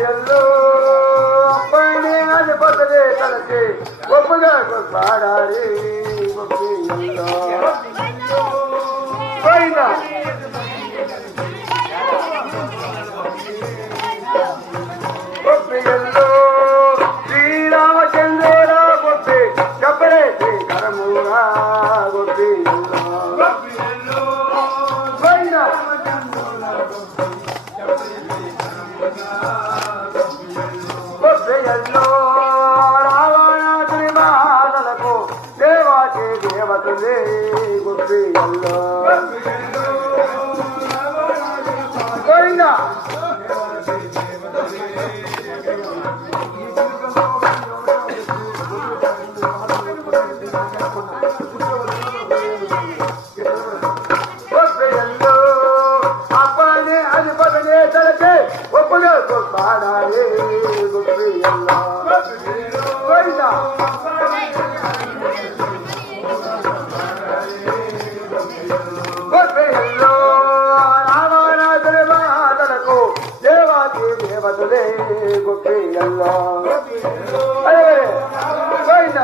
గొప్పియల్లో అప్పని అది పొద్దులే తలచి గొప్పగా పాడాలి గొప్పియల్లో పైన గొప్పియల్లో శ్రీరామచంద్రుల గొప్పి చెప్పలే శ్రీకరమురా గొప్పియల్లో పైన గొప్పియల్లో రావణాసుని బాధలకు దేవాతి దేవతలే గొప్పియల్లో పైన ఒప్పుగా పాడాలి గొప్పియల్లో పైన గొప్పియల్లో రావణాసుని బాధలకు దేవాతి దేవతలే గొప్పియల్లో పైన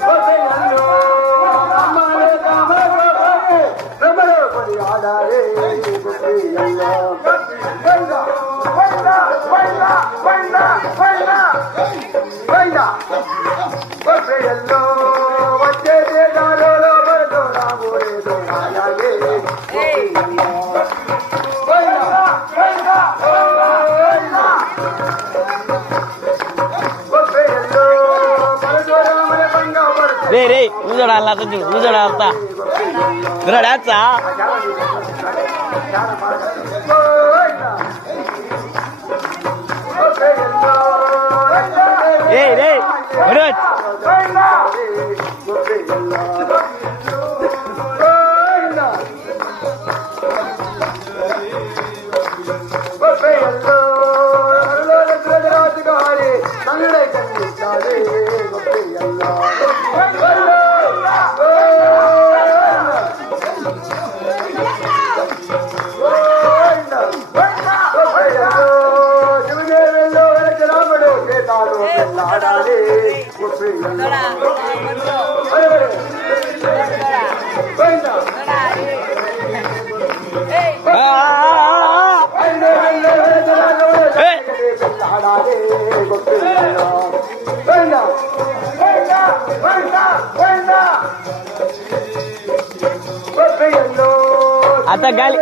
గొప్పియల్లో అమ్మలే కామలే రమణ పడి ఆడాలి గొప్పియల్లో పైన పైన పైన పైన పైన పైన గొప్పియల్లో వచ్చేదే దారిలో పడుతూ రాబోయేదో ఆడాలి గొప్పియల్లో పైన పైన పైన గొప్పియల్లో పడుతూ రామల పంగా పడుతూ రే రే ఊజడాల ఊజడాలతా ఊజడాచా రే రే మనోజ్ సంగడే కనిపించాలి గొప్పియల్లో శివదేవుల్లో రాముడు చేతాడు ఆడాలి గొప్పియల్లో ఆడాలి గొప్పియల్లో గొప్పియల్లో అత్త గాలి